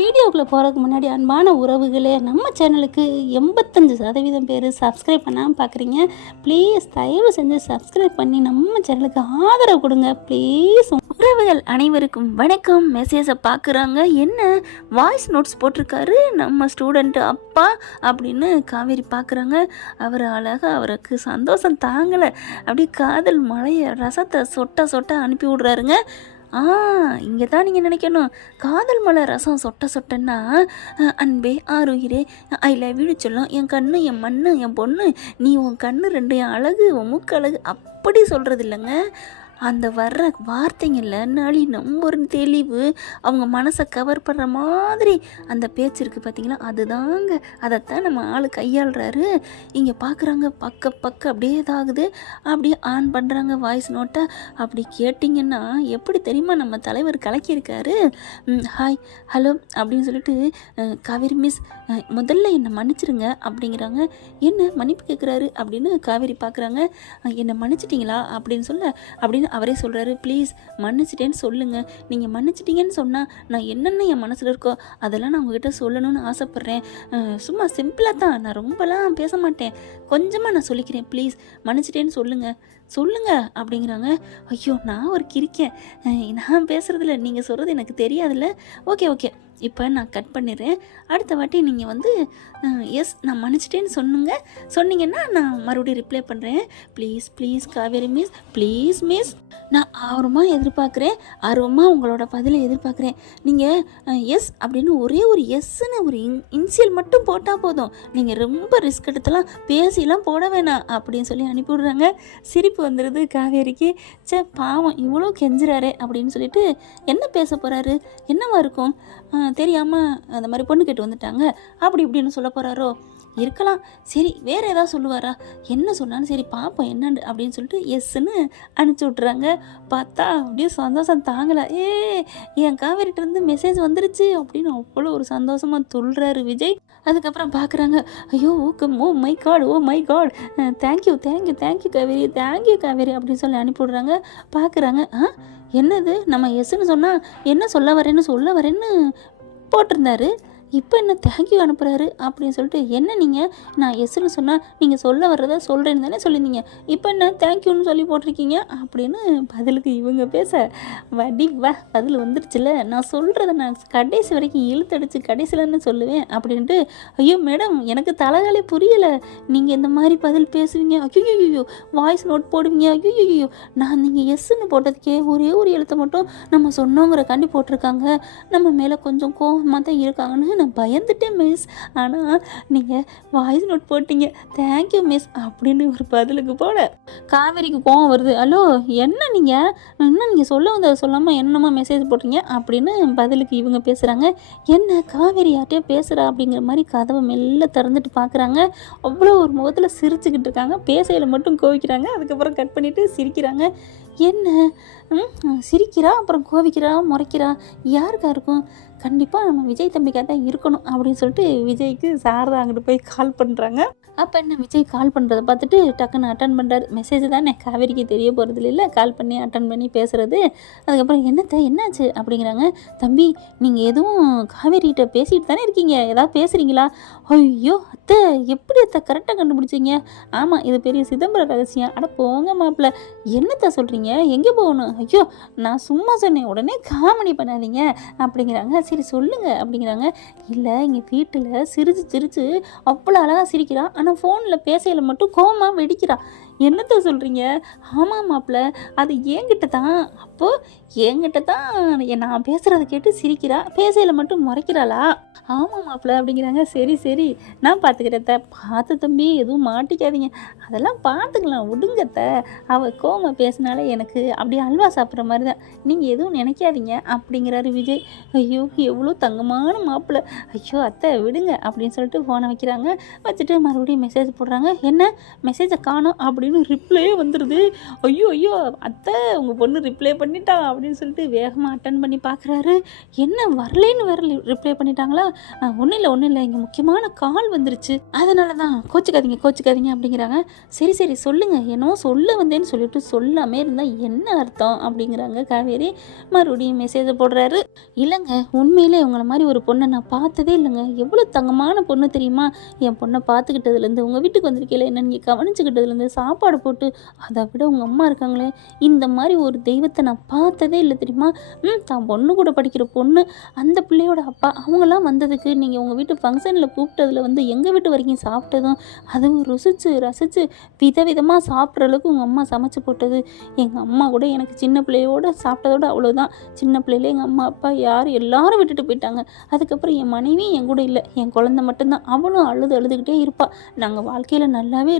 வீடியோக்குள்ளே போகிறதுக்கு முன்னாடி அன்பான உறவுகளே, நம்ம சேனலுக்கு 85% பேர் சப்ஸ்கிரைப் பண்ணாமல் பார்க்குறீங்க. ப்ளீஸ் தயவு செஞ்சு சப்ஸ்கிரைப் பண்ணி நம்ம சேனலுக்கு ஆதரவு கொடுங்க ப்ளீஸ். உறவுகள் அனைவருக்கும் வணக்கம். மெசேஜை பார்க்குறாங்க, என்ன வாய்ஸ் நோட்ஸ் போட்டிருக்காரு நம்ம ஸ்டூடெண்ட்டு அப்பா அப்படின்னு காவேரி பார்க்குறாங்க. அவர் அழகாக அவருக்கு சந்தோஷம் தாங்கலை, அப்படி காதல் மழையை ரசத்தை சொட்ட சொட்ட அனுப்பி விட்றாருங்க. இங்கே தான் நீங்கள் நினைக்கணும், காதல் மலை ரசம் சொட்ட சொட்டன்னா அன்பே ஆறுயிரே ஐ லவ் யூ சொல்லும், என் கண்ணு என் மண்ணு என் பொண்ணு, நீ உன் கண்ணு ரெண்டு என் அழகு உன் மூக்கு அழகு அப்படி சொல்கிறது இல்லைங்க. அந்த வர்ற வார்த்தைங்களில் நளினம் ஒரு தெளிவு, அவங்க மனசை கவர் பண்ணுற மாதிரி அந்த பேச்சு இருக்குது பார்த்தீங்களா, அதுதாங்க. அதைத்தான் நம்ம ஆள் கையாளுறாரு. இங்கே பார்க்குறாங்க, பக்க அப்படியே இதாகுது, அப்படியே ஆன் பண்ணுறாங்க வாய்ஸ் நோட்டை. அப்படி கேட்டிங்கன்னா எப்படி தெரியுமா நம்ம தலைவர் கலக்கியிருக்காரு. ஹாய் ஹலோ அப்படின்னு சொல்லிட்டு, காவேரி மிஸ் முதல்ல என்னை மன்னிச்சிருங்க அப்படிங்கிறாங்க. என்ன மன்னிப்பு கேட்குறாரு அப்படின்னு காவேரி பார்க்குறாங்க. என்னை மன்னிச்சிட்டிங்களா அப்படின்னு அப்படின்னு அவரே சொல்கிறாரு. ப்ளீஸ் மன்னிச்சிட்டேன்னு சொல்லுங்கள், நீங்கள் மன்னிச்சிட்டிங்கன்னு சொன்னால் நான் என்னென்ன என் மனசில் இருக்கோ அதெல்லாம் நான் உங்ககிட்ட சொல்லணும்னு ஆசைப்பட்றேன். சும்மா சிம்பிளாக தான், நான் ரொம்பலாம் பேச மாட்டேன், கொஞ்சமாக நான் சொல்லிக்கிறேன், ப்ளீஸ் மன்னிச்சிட்டேன்னு சொல்லுங்கள் அப்படிங்கிறாங்க. ஐயோ நான் ஒரு கிரிக்கேன், நான் பேசுகிறதில்ல, நீங்கள் சொல்கிறது எனக்கு தெரியாதுல்ல. ஓகே இப்போ நான் கட் பண்ணிடுறேன். அடுத்த வாட்டி நீங்கள் எஸ் நான் மன்னிச்சிட்டேன்னு சொன்னீங்கன்னா நான் மறுபடியும் ரிப்ளை பண்ணுறேன். Please Kaveri miss, please miss, நான் ஆர்வமாக உங்களோட பதிலை எதிர்பார்க்குறேன். நீங்கள் எஸ் அப்படின்னு ஒரே ஒரு எஸ்ன்னு ஒரு இன்சியல் மட்டும் போட்டால் போதும், நீங்கள் ரொம்ப ரிஸ்க் எடுத்தலாம் பேசிலாம் போட வேணாம் அப்படின்னு சொல்லி அனுப்பிவிடுறாங்க. சிரிப்பு வந்துடுது காவேரிக்கு. பாவம் இவ்வளோ கெஞ்சுறாரு அப்படின்னு சொல்லிட்டு, என்ன பேச போகிறாரு, என்னவா இருக்கும் தெரியாமல் அந்த மாதிரி பொண்ணு கேட்டு வந்துட்டாங்க அப்படி இப்படின்னு சொல்ல போகிறாரோ இருக்கலாம். சரி வேறு ஏதாவது சொல்லுவாரா, என்ன சொன்னாலும் சரி பார்ப்போம் என்னன்னு அப்படின்னு சொல்லிட்டு எஸ்ன்னு அனுப்பிச்சி விட்றாங்க. பார்த்தா அப்படியே சந்தோஷம் தாங்கலை. என் காவேரிட்டிருந்து மெசேஜ் வந்துருச்சு அப்படின்னு அவ்வளோ ஒரு சந்தோஷமாக துள்ளுறாரு விஜய். அதுக்கப்புறம் பார்க்குறாங்க, ஐயோ ஊக்கம், oh my God thank you Kaveri அப்படின்னு சொல்லி அனுப்பிவிட்றாங்க. பார்க்குறாங்க, என்னது நம்ம எஸ்ன்னு சொன்னால் என்ன சொல்ல வரேன்னு போட்டிருந்தாரு, இப்போ என்ன தேங்க்யூ அனுப்புகிறாரு அப்படின்னு சொல்லிட்டு, என்ன நீங்கள் நான் எஸ்ன்னு சொன்னால் நீங்கள் சொல்ல வர்றதா சொல்கிறேன்னு தானே சொல்லியிருந்தீங்க, இப்போ என்ன தேங்க்யூன்னு சொல்லி போட்டிருக்கீங்க அப்படின்னு பதிலுக்கு இவங்க பேச, பதில் வந்துருச்சுல, நான் சொல்கிறத நான் கடைசி வரைக்கும் இழுத்தடிச்சு கடைசியிலன்னு சொல்லுவேன் அப்படின்ட்டு. ஐயோ மேடம் எனக்கு தலைகாலே புரியலை, நீங்கள் இந்த மாதிரி பதில் பேசுவீங்க, ஐயோ வாய்ஸ் நோட் போடுவீங்க, ஐயோ நான் நீங்கள் எஸ்ன்னு போட்டதுக்கே ஒரே ஒரு எழுத்தை மட்டும் நம்ம சொன்னோங்கிற காண்டி போட்டிருக்காங்க, நம்ம மேலே கொஞ்சம் கோவமாக தான் இருக்காங்கன்னு நான் பயந்துட்டேன் மிஸ், ஆனால் நீங்கள் வாய்ஸ் நோட் போட்டீங்க தேங்க்யூ மிஸ் அப்படின்னு ஒரு பதிலுக்கு போட காவேரிக்கு கோவம் வருது. ஹலோ என்ன நீங்கள் சொல்ல வந்ததை சொல்லாமல் என்னமா மெசேஜ் போட்டீங்க அப்படின்னு பதிலுக்கு இவங்க பேசுகிறாங்க. என்ன காவேரி யார்ட்டையோ பேசுகிறா அப்படிங்கிற மாதிரி கதவை மெல்ல திறந்துட்டு பார்க்குறாங்க. அவ்வளோ ஒரு முகத்தில் சிரிச்சுக்கிட்டு இருக்காங்க, பேசையில் மட்டும் கோவிக்கிறாங்க. அதுக்கப்புறம் கட் பண்ணிவிட்டு சிரிக்கிறாங்க. என்ன சிரிக்கிறா அப்புறம் கோவிக்கிறா முறைக்கிறா, யாருக்கா இருக்கும், கண்டிப்பாக நம்ம விஜய் தம்பிக்காக தான் இருக்கணும் அப்படின்னு சொல்லிட்டு விஜய்க்கு சாரதா அங்கிட்டு போய் கால் பண்ணுறாங்க. அப்போ என்ன விஜய் கால் பண்ணுறதை பார்த்துட்டு டக்குன்னு அட்டன் பண்ணுறாரு. மெசேஜ் தானே காவேரிக்கு தெரிய போகிறது இல்லை, கால் பண்ணி அட்டன் பண்ணி பேசுகிறது. அதுக்கப்புறம் என்னாச்சு அப்படிங்கிறாங்க. தம்பி நீங்கள் எதுவும் காவேரிகிட்ட பேசிகிட்டு தானே இருக்கீங்க, ஏதாவது பேசுகிறீங்களா? ஐயோ அத்தை எப்படி கரெக்டாக கண்டுபிடிச்சிங்க? ஆமாம் இது பெரிய சிதம்பர ரகசியம். அட போங்க மாப்பிள்ள, என்னத்தை சொல்கிறீங்க, எங்கே போகணும்? ஐயோ நான் சும்மா சொன்னேன், உடனே காமெடி பண்ணாதீங்க அப்படிங்கிறாங்க. சரி சொல்லுங்கள் அப்படிங்கிறாங்க. இல்லை இங்கே வீட்டில் சிரிச்சு அவ்வளோ அழகாக சிரிக்கிறா, ஆனால் ஃபோனில் பேசையில் மட்டும் கோவமாக வெடிக்கிறா, என்னத்தை சொல்கிறீங்க? ஆமாம் மாப்பிள்ள அது என்கிட்ட தான், அப்போது என்கிட்ட தான் நான் பேசுகிறத கேட்டு சிரிக்கிறா, பேசையில் மட்டும் முறைக்கிறாளா? ஆமாம் மாப்பிள்ள அப்படிங்கிறாங்க. சரி நான் பார்த்துக்கிறேத்த, பார்த்து தம்பி எதுவும் மாட்டிக்காதீங்க, அதெல்லாம் பார்த்துக்கலாம் விடுங்கத்த, அவள் கோவமாக பேசினாலே எனக்கு அப்படியே அல்வா சாப்பிட்ற மாதிரி தான், நீங்கள் எதுவும் நினைக்காதீங்க அப்படிங்கிறாரு விஜய். ஐயோ எவ்வளோ தங்கமான மாப்பிள்ள, ஐயோ அத்தை விடுங்க அப்படின்னு சொல்லிட்டு ஃபோனை வைக்கிறாங்க. வச்சுட்டு மறுபடியும் மெசேஜ் போடுறாங்க. என்ன மெசேஜை காணோம் அப்படின்னு அப்படின்னு ரிப்ளையே வந்துடுது. ஐயோ ஐயோ அத்தை உங்கள் பொண்ணு ரிப்ளை பண்ணிட்டா அப்படின்னு சொல்லிட்டு வேகமாக அட்டன் பண்ணி பார்க்குறாரு. என்ன வரலேன்னு வேற ரிப்ளை பண்ணிட்டாங்களா? ஒன்றும் இல்லை இங்கே முக்கியமான கால் வந்துருச்சு, அதனால தான் கோச்சிக்காதீங்க அப்படிங்கிறாங்க. சரி சரி சொல்லுங்கள், என்னவோ சொல்ல வந்தேன்னு சொல்லிட்டு சொல்லாமே இருந்தால் என்ன அர்த்தம் அப்படிங்கிறாங்க காவேரி. மறுபடியும் மெசேஜை போடுறாரு. இல்லைங்க, உண்மையிலே உங்களை மாதிரி ஒரு பொண்ணை நான் பார்த்ததே இல்லைங்க. எவ்வளோ தங்கமான பொண்ணு தெரியுமா? என் பொண்ணை பார்த்துக்கிட்டதுலேருந்து, உங்கள் வீட்டுக்கு வந்திருக்கீங்களே என்ன நீங்கள் கவனிச்சுக்கிட்டதுலேருந்து, சாப்பாடு போட்டு, அதை விட உங்கள் அம்மா இருக்காங்களே, இந்த மாதிரி ஒரு தெய்வத்தை நான் பார்த்ததே இல்லை தெரியுமா? தான் பொண்ணு கூட படிக்கிற பொண்ணு, அந்த பிள்ளையோட அப்பா அவங்களாம் வந்ததுக்கு நீங்கள் உங்கள் வீட்டு ஃபங்க்ஷனில் கூப்பிட்டதில் வந்து எங்கள் வீட்டு வரைக்கும் சாப்பிட்டதும், அதுவும் ரசித்து விதவிதமாக சாப்பிட்ற அளவுக்கு உங்கள் அம்மா சமைச்சு போட்டது, எங்கள் அம்மா கூட எனக்கு சின்ன பிள்ளையோட சாப்பிட்டதோட அவ்வளோதான். சின்ன பிள்ளையில எங்கள் அம்மா அப்பா எல்லாரும் விட்டுட்டு போயிட்டாங்க. அதுக்கப்புறம் என் மனைவி என் கூட இல்லை, என் குழந்தை மட்டும்தான். அவளும் அழுதுகிட்டே இருப்பாள். நாங்கள் வாழ்க்கையில் நல்லாவே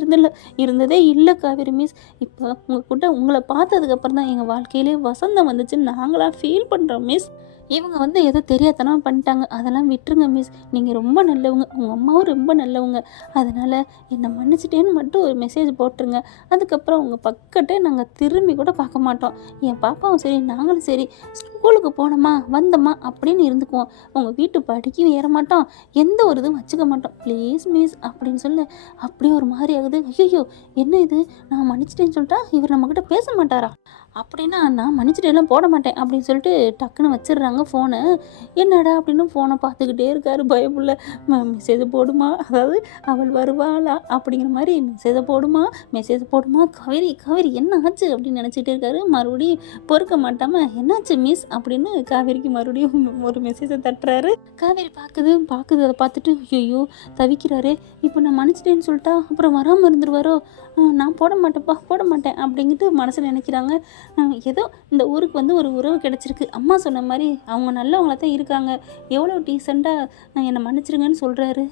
இருந்ததே இல்லை காவேரி மிஸ். இப்போ உங்களை பார்த்ததுக்கப்புறம் தான் எங்கள் வாழ்க்கையிலே வசந்தம் வந்துச்சுன்னு நாங்களாம் ஃபீல் பண்ணுறோம் மிஸ். இவங்க வந்து ஏதோ தெரியாதனமாக பண்ணிட்டாங்க, அதெல்லாம் விட்டுருங்க மிஸ். நீங்கள் ரொம்ப நல்லவங்க, உங்கள் அம்மாவும் ரொம்ப நல்லவங்க. அதனால் என்னை மன்னிச்சிட்டேன்னு மட்டும் ஒரு மெசேஜ் போட்டுருங்க. அதுக்கப்புறம் உங்கள் பக்கத்தே நாங்கள் திரும்பி கூட பார்க்க மாட்டோம். என் பாப்பாவும் சரி நாங்களும் சரி ஸ்கூலுக்கு போனோமா வந்தோமா அப்படின்னு இருந்துக்குவோம். உங்கள் வீட்டு படிக்கவும் ஏற மாட்டோம், எந்த ஒரு இதுவும் வச்சுக்க மாட்டோம். ப்ளீஸ் மிஸ் அப்படின்னு சொல்ல அப்படியே ஒரு மாதிரி ஆகுது. ஐயோ என்ன இது, நான் மன்னிச்சிட்டேன்னு சொல்லிட்டா இவர் நம்மக்கிட்ட பேச மாட்டாரா? அப்படின்னா நான் மன்னிச்சிட்டேலாம் போட மாட்டேன் அப்படின்னு சொல்லிட்டு டக்குன்னு வச்சிடுறாங்க ஃபோனை. என்னடா அப்படின்னு ஃபோனை பார்த்துக்கிட்டே இருக்காரு பயப்புள்ள. மெசேஜ் போடுமா, அதாவது அவள் வருவாளா அப்படிங்கிற மாதிரி மெசேஜ் போடுமா. காவேரி என்ன ஆச்சு அப்படின்னு நினச்சிக்கிட்டே இருக்காரு. மறுபடியும் பொறுக்க மாட்டாமல் என்னாச்சு மிஸ் அப்படின்னு காவேரிக்கு மறுபடியும் ஒரு மெசேஜை தட்டுறாரு. காவேரி பார்க்குது அதை பார்த்துட்டு ஐயோ தவிக்கிறாரு. இப்போ நான் மன்னிச்சிட்டேன்னு சொல்லிட்டா அப்புறம் வராமல் இருந்துருவாரோ, நான் போட மாட்டேன் அப்படிங்கிட்டு மனசில் நினைக்கிறாங்க. ஏதோ இந்த ஊருக்கு வந்து ஒரு உறவு கிடச்சிருக்கு. அம்மா சொன்ன மாதிரி அவங்க நல்லவங்கள தான் இருக்காங்க. எவ்வளோ டீசெண்டாக என்னை மன்னிச்சிருங்கன்னு சொல்கிறாரு.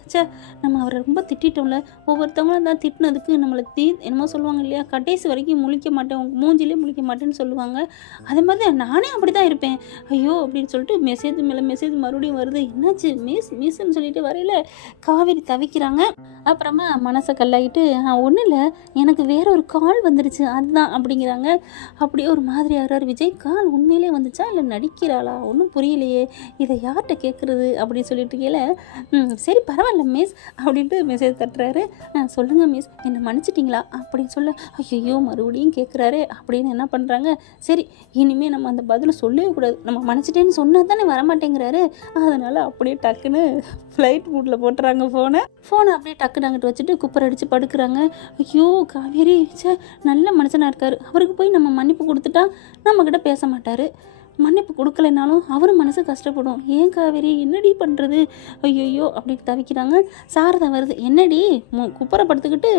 நம்ம அவரை ரொம்ப திட்டோம்ல. ஒவ்வொருத்தவங்களும் தான் திட்டினதுக்கு நம்மளை என்னமோ சொல்லுவாங்க இல்லையா, கடைசி வரைக்கும் முழிக்க மாட்டேன், மூஞ்சிலே முழிக்க மாட்டேன்னு சொல்லுவாங்க. அதே மாதிரி தான் நானே அப்படி தான் இருப்பேன். ஐயோ அப்படின்னு சொல்லிட்டு மெசேஜ் மேலே மெசேஜ் மறுபடியும் வருது. என்னாச்சு மிஸ்ன்னு சொல்லிட்டு வரையில காவேரி தவிக்கிறாங்க. அப்புறமா மனசை கல்லாகிட்டு ஒன்றும் இல்லை, எனக்கு வேற ஒரு கால் வந்துருச்சு அதுதான் அப்படிங்கிறாங்க. அப்படியே ஒரு மாதிரி ஆகிறார் விஜய். கால் உண்மையிலே வந்துச்சா இல்லை நடிக்கிறாளா ஒன்றும் புரியலையே, இதை யார்கிட்ட கேட்குறது அப்படின்னு சொல்லிட்டு கேள. சரி பரவாயில்ல மிஸ் அப்படின்ட்டு மெசேஜ் தட்டுறாரு. சொல்லுங்கள் மிஸ் என்னை மன்னிச்சிட்டிங்களா அப்படின்னு சொல்ல. ஐயோ மறுபடியும் கேட்குறாரு அப்படின்னு என்ன பண்ணுறாங்க. சரி இனிமேல் நம்ம அந்த பதில் சொல்லவே கூடாது, நம்ம மன்னிச்சிட்டேன்னு சொன்னால் தானே வரமாட்டேங்கிறாரு. அதனால் அப்படியே டக்குன்னு ஃப்ளைட் மூட்டில் போட்டுறாங்க ஃபோனை அப்படியே டக்குன்னு அங்கிட்டு வச்சுட்டு குப்பர் அடித்து படுக்கிறாங்க. ஐயோ காவேரி நல்ல மனுஷனாக இருக்கார், அவருக்கு போய் நம்ம மன்னிப்பு கொடுத்துட்டா நம்மக்கிட்ட பேச மாட்டார். மன்னிப்பு கொடுக்கலைனாலும் அவர் மனசு கஷ்டப்படும். ஏன் காவேரி என்னடி பண்ணுறது, ஐயோ அப்படின்னு தவிக்கிறாங்க. சாரதா வருது. என்னடி குப்பரை படுத்துக்கிட்டு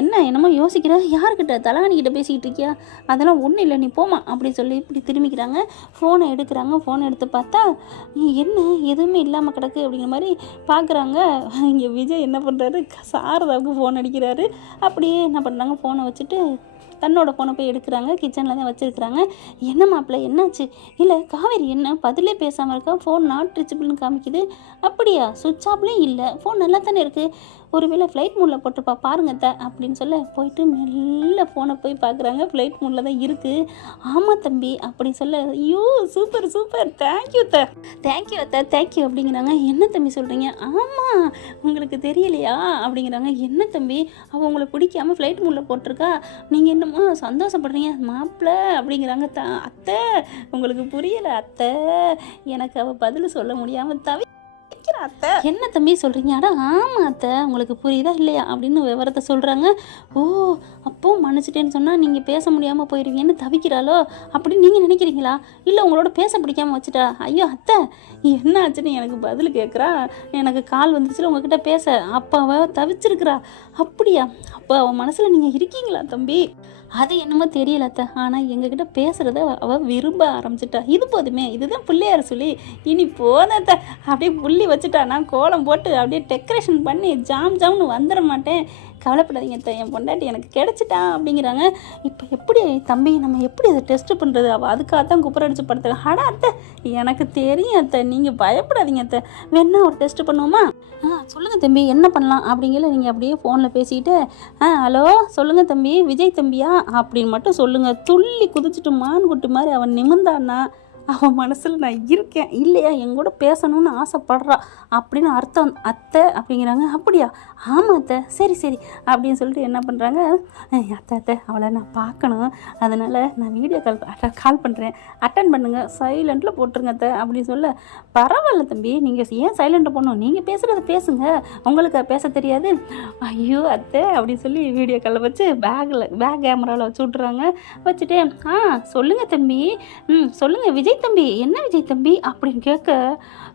என்னமோ யோசிக்கிற, யாருக்கிட்ட தலானிக்கிட்ட பேசிக்கிட்டு இருக்கியா? அதெல்லாம் ஒன்றும் இல்லை நீ போமா அப்படின்னு சொல்லி இப்படி திரும்பிக்கிறாங்க. ஃபோனை எடுக்கிறாங்க. ஃபோனை எடுத்து பார்த்தா என்ன எதுவுமே இல்லாமல் கிடக்கு அப்படிங்கிற மாதிரி பார்க்குறாங்க. இங்கே விஜய் என்ன பண்ணுறாரு, சாரதாவுக்கு ஃபோன் அடிக்கிறாரு. அப்படியே என்ன பண்ணுறாங்க, ஃபோனை வச்சுட்டு தன்னோட ஃபோனை போய் எடுக்கிறாங்க. கிச்சனில் தான் வச்சுருக்குறாங்க. என்ன மாப்பிள்ளை என்னாச்சு? இல்லை காவேரி என்ன பதிலே பேசாமல் இருக்கா, ஃபோன் நாட் ரீச்சபிள்னு காமிக்குது. அப்படியா, சுவிட்ச் ஆஃப்லேயும் இல்லை, ஃபோன் நல்லா தானே இருக்குது, ஒருவேளை ஃப்ளைட் மூடில் போட்டுருப்பா பாருங்க அப்படின்னு சொல்ல போயிட்டு மெல்ல ஃபோனை போய் பார்க்குறாங்க. ஃப்ளைட் மூடில் தான் இருக்குது. ஆமாம் தம்பி அப்படின்னு சொல்ல. ஐயோ சூப்பர் தேங்க்யூ தேங்க்யூ அப்படிங்கிறாங்க. என்ன தம்பி சொல்கிறீங்க? ஆமாம் உங்களுக்கு தெரியலையா அப்படிங்கிறாங்க. என்ன தம்பி அவள் உங்களை பிடிக்காமல் ஃப்ளைட் மூடில் போட்டிருக்கா, நீங்கள் என்னமோ சந்தோஷப்படுறீங்க மாப்பிள்ளை அப்படிங்கிறாங்க. அத்தை உங்களுக்கு புரியலை அத்தை, எனக்கு அவள் பதில் சொல்ல முடியாமல் அத்தை. என்ன தம்பி சொல்கிறீங்க? ஆமாம் அத்தை உங்களுக்கு புரியுதா இல்லையா அப்படின்னு விவரத்தை சொல்கிறாங்க. ஓ அப்போ மன்னிச்சிட்டேன்னு சொன்னால் நீங்கள் பேச முடியாமல் போயிடுவீங்கன்னு தவிக்கிறாளோ அப்படின்னு நீங்கள் நினைக்கிறீங்களா? இல்லை உங்களோட பேச பிடிக்காமல் வச்சுட்டா? ஐயோ அத்தை என்ன ஆச்சுன்னு எனக்கு பதில் கேட்குறா. எனக்கு கால் வந்துச்சுல உங்ககிட்ட பேச, அப்போ அவள் தவிச்சிருக்கிறா. அப்படியா? அப்போ அவள் மனசில் நீங்கள் இருக்கீங்களா தம்பி? அது என்னமோ தெரியல அத்தை, ஆனால் எங்ககிட்ட பேசுகிறத அவள் விரும்ப ஆரம்பிச்சிட்டா. இது போதுமே, இதுதான் பிள்ளையார் சொல்லி இனி போதத்தை அப்படியே புள்ளி வச்சுட்டா. நான் கோலம் போட்டு அப்படியே டெக்கரேஷன் பண்ணி ஜாம்னு வந்துட மாட்டேன். கவலைப்படாதீங்க அத்தை, என் பொண்டாட்டி எனக்கு கிடச்சிட்டான் அப்படிங்கிறாங்க. இப்போ எப்படி தம்பி நம்ம எப்படி அதை டெஸ்ட்டு பண்ணுறது? அவள் அதுக்காக தான் குப்பரடிச்சு படுத்துறேன். அடா அத்தை எனக்கு தெரியும் அத்தை, நீங்கள் பயப்படாதீங்க அத்தை, வேணா ஒரு டெஸ்ட்டு பண்ணுவோமா? சொல்லுங்கள் தம்பி என்ன பண்ணலாம் அப்படிங்கிற நீங்கள் அப்படியே ஃபோனில் பேசிக்கிட்டு ஹலோ சொல்லுங்கள் தம்பி, விஜய் தம்பியா அப்படின்னு மட்டும் சொல்லுங்கள். துள்ளி குதிச்சுட்டு மான் குட்டி மாதிரி அவன் நிமிந்தான்னா அவன் மனசில் நான் இருக்கேன் இல்லையா, எங்கூட பேசணும்னு ஆசைப்படுறா அப்படின்னு அர்த்தம் அத்தை அப்படிங்கிறாங்க. அப்படியா? ஆமாம் அத்தை, சரி சரி அப்படின்னு சொல்லிட்டு என்ன பண்ணுறாங்க, அத்தை அவளை நான் பார்க்கணும், அதனால் நான் வீடியோ கால் பண்ணுறேன், அட்டன் பண்ணுங்கள், சைலண்ட்டில் போட்டுருங்க அத்தை அப்படின்னு சொல்ல. பரவாயில்ல தம்பி, நீங்கள் ஏன் சைலண்ட்டில் போடணும், நீங்கள் பேசுகிறத பேசுங்க, உங்களுக்கு பேச தெரியாது. ஐயோ அத்தை அப்படின்னு சொல்லி வீடியோ காலில் வச்சு பேக் கேமராவில் வச்சு விட்றாங்க. வச்சுட்டு சொல்லுங்கள் தம்பி, சொல்லுங்கள் விஜய் தம்பி, என்ன விஜய் தம்பி அப்படின்னு கேட்க,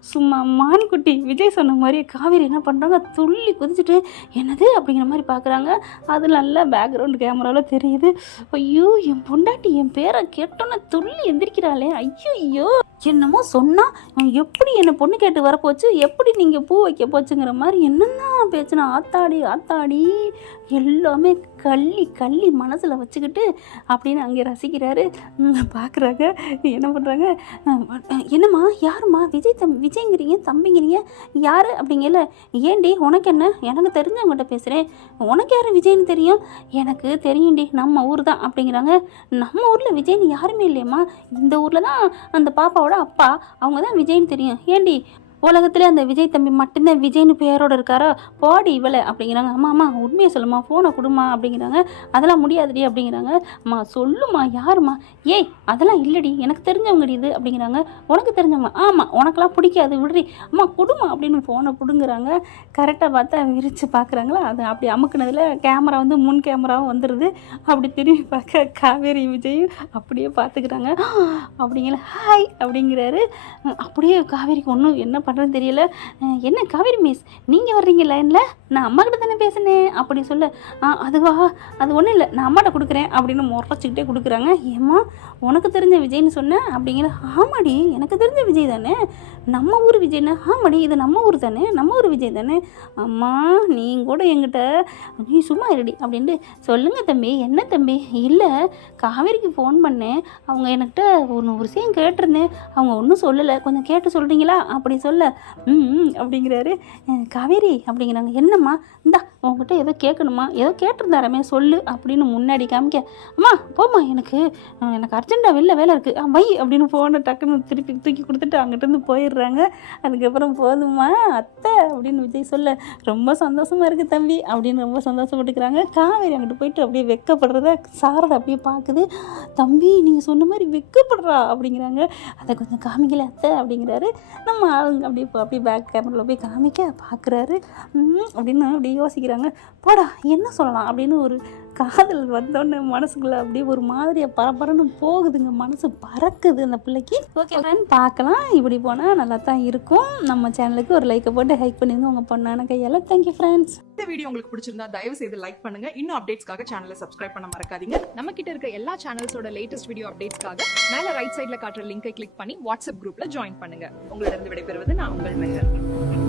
சும்மா மான்குட்டி விஜய் சொன்ன மாதிரி காவேரி என்ன பண்ணுறாங்க, துள்ளி குதிச்சுட்டு என்னது அப்படிங்கிற மாதிரி பார்க்குறாங்க. அது நல்லா பேக்ரவுண்ட் கேமராவில் தெரியுது. ஐயோ என் பொண்டாட்டி என் பேரை கேட்டோன்னே துள்ளி எந்திரிக்கிறாளே, ஐயோ என்னமோ சொன்னால் எப்படி என்னை பொண்ணு கேட்டு வரப்போச்சு, எப்படி நீங்கள் பூ வைக்க போச்சுங்கிற மாதிரி என்னென்ன பேச்சுனா, ஆத்தாடி எல்லாமே கள்ளி மனசில் வச்சுக்கிட்டு அப்படின்னு அங்கே ரசிக்கிறாரு. பார்க்குறாங்க, என்ன பண்ணுறாங்க, என்னம்மா யாரும்மா விஜய்ங்கிறீங்க தம்பிங்கிறீங்க யார் அப்படிங்கல. ஏண்டி உனக்கு என்ன, எனக்கு தெரிஞ்சவங்ககிட்ட பேசுகிறேன், உனக்கு யார் விஜய்னு தெரியும்? எனக்கு தெரியும்டி, நம்ம ஊர் தான் அப்படிங்கிறாங்க. நம்ம ஊரில் விஜய்னு யாருமே இல்லையம்மா, இந்த ஊரில் தான் அந்த பாப்பாவோட அப்பா, அவங்க தான் விஜய்னு தெரியும். ஏண்டி உலகத்துல அந்த விஜய் தம்பி மட்டும்தான் விஜய்னு பேரோடு இருக்காரோ, போடி இவளை அப்படிங்கிறாங்க. அம்மா உண்மையை சொல்லுமா, ஃபோனை கொடுமா அப்படிங்கிறாங்க. அதெல்லாம் முடியாதுடி அப்படிங்கிறாங்க. அம்மா சொல்லுமா யாருமா? ஏய் அதெல்லாம் இல்லடி, எனக்கு தெரிஞ்சவங்கடி இது அப்படிங்கிறாங்க. உனக்கு தெரிஞ்சவங்க? ஆமாம், உனக்கெல்லாம் பிடிக்காது விடுறி, அம்மா கொடுமா அப்படின்னு ஃபோனை பிடுங்குறாங்க. கரெக்டாக பார்த்தா விரித்து பார்க்குறாங்களா, அது அப்படி அமுக்குனதில் கேமரா வந்து முன் கேமராவும் வந்துடுது. அப்படி திரும்பி பார்க்க காவேரி விஜயும் அப்படியே பார்த்துக்கிறாங்க. அப்படிங்கிற ஹாய் அப்படிங்கிறாரு. அப்படியே காவேரிக்கு ஒன்றும் என்ன பண்ணுறதுன்னு தெரியல. என்ன காவேரி மிஸ் நீங்கள் வர்றீங்க லைனில், நான் அம்மா கிட்ட தானே பேசினேன் அப்படி சொல்ல. அதுவா, அது ஒன்றும் இல்லை, நான் அம்மாட்ட கொடுக்குறேன் அப்படின்னு முறைச்சிக்கிட்டே கொடுக்குறாங்க. ஏம்மா உனக்கு தெரிஞ்ச விஜய்னு சொன்னேன் அப்படிங்கிற. ஆமாடி எனக்கு தெரிஞ்ச விஜய் தானே, நம்ம ஊர் விஜய்னு. ஆமாடி இது நம்ம ஊர் தானே, நம்ம ஊர் விஜய் தானே. அம்மா நீ கூட என்கிட்ட நீ சும்மா இருடி அப்படின்ட்டு. சொல்லுங்கள் தம்பி, என்ன தம்பி? இல்லை காவேரிக்கு ஃபோன் பண்ணேன், அவங்க என்கிட்ட ஒரு விஷயம் கேட்டிருந்தேன், அவங்க ஒன்றும் சொல்லலை, கொஞ்சம் கேட்டு சொல்கிறீங்களா அப்படி சொல்ல. அப்படிங்கிறாரு. காவேரி அப்படிங்கிறாங்க. என்னம்மா, இந்தா உங்ககிட்ட ஏதோ கேட்கணுமா, ஏதோ கேட்டிருந்தாரமே சொல்லு அப்படின்னு முன்னாடி காமிக்க. அம்மா போம்மா, எனக்கு அர்ஜென்ட்டாக வெளில வேலை இருக்குது, வை அப்படின்னு ஃபோனை டக்குன்னு திருப்பி தூக்கி கொடுத்துட்டு அங்கிட்டேருந்து போயிடுறாங்க. அதுக்கப்புறம் போதுமா அத்தை அப்படின்னு விஜய் சொல்ல, ரொம்ப சந்தோஷமாக இருக்குது தம்பி அப்படின்னு ரொம்ப சந்தோஷப்பட்டுக்கிறாங்க. காவேரி அங்கிட்டு போயிட்டு அப்படியே வெக்கப்படுறத சாரதை அப்படியே பார்க்குது. தம்பி நீங்கள் சொன்ன மாதிரி வெக்கப்படுறா அப்படிங்கிறாங்க. அதை கொஞ்சம் காமிக்கல அத்தை அப்படிங்கிறாரு. நம்ம ஆளுங்க அப்படியே பேக் கேமராவில் போய் காமிக்க பார்க்குறாரு. அப்படின்னு அப்படியே யோசிக்கிறாங்க. போடா என்ன சொல்லலாம் அப்படின்னு ஒரு காதல் வந்தோடனே மனசுக்குள்ள அப்படியே ஒரு மாதிரியாக பரபரன்னு போகுதுங்க, மனசு பறக்குது அந்த பிள்ளைக்கு. ஓகே ஃப்ரெண்ட், பார்க்கலாம், இப்படி போனால் நல்லா தான் இருக்கும். நம்ம சேனலுக்கு ஒரு லைக்கை போட்டு ஹைக் பண்ணிடுங்க உங்கள் பொண்ணான கையால். Thank you friends. இந்த வீடியோ உங்களுக்கு பிடிச்சிருந்தா தயவு செய்து லைக் பண்ணுங்க. இன்னும் அப்டேட்ஸ்க்காக சேனலை சப்ஸ்கிரைப் பண்ண மறக்காதீங்க. நம்ம கிட்ட இருக்க எல்லா சேனல்ஸோட லேட்டஸ்ட் வீடியோ அப்டேட்ஸ்க்காக மேல ரைட் சைடுல காட்டுற லிங்கை கிளிக் பண்ணி வாட்ஸ்அப் குரூப்ல ஜாயின் பண்ணுங்க. உங்களிடம் விடைபெறுவது நான் உங்கள் மெஹர்.